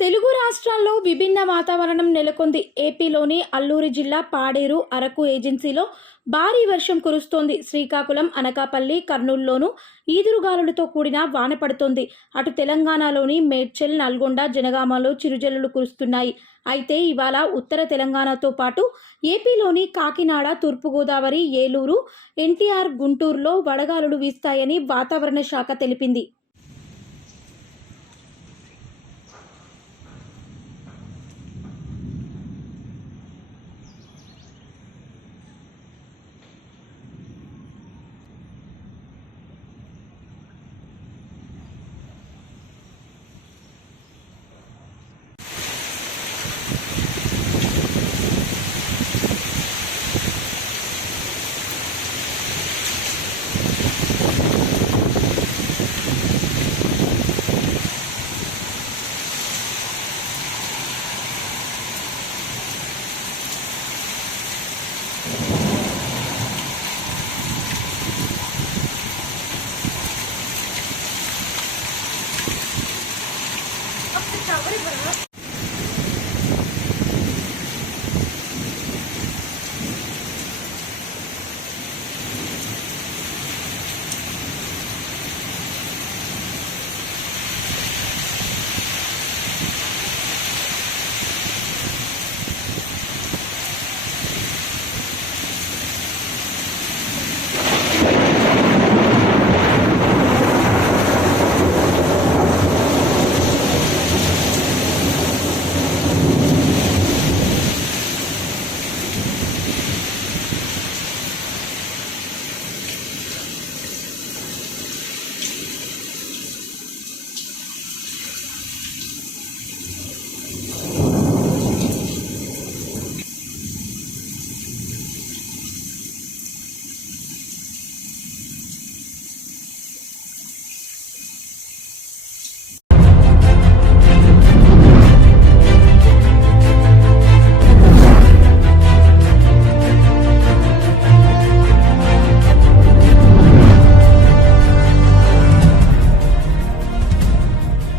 తెలుగు రాష్ట్రాల్లో విభిన్న వాతావరణం నెలకొంది. ఏపీలోని అల్లూరి జిల్లా పాడేరు, అరకు ఏజెన్సీలో భారీ వర్షం కురుస్తోంది. శ్రీకాకుళం, అనకాపల్లి, కర్నూలులోనూ ఈదురుగాలులతో కూడిన వాన పడుతోంది. అటు తెలంగాణలోని మేడ్చల్, నల్గొండ, జనగామలో చిరుజల్లులు కురుస్తున్నాయి. అయితే ఇవాళ ఉత్తర తెలంగాణతో పాటు ఏపీలోని కాకినాడ, తూర్పుగోదావరి, ఏలూరు, ఎన్టీఆర్, గుంటూరులో వడగాలులు వీస్తాయని వాతావరణ శాఖ తెలిపింది.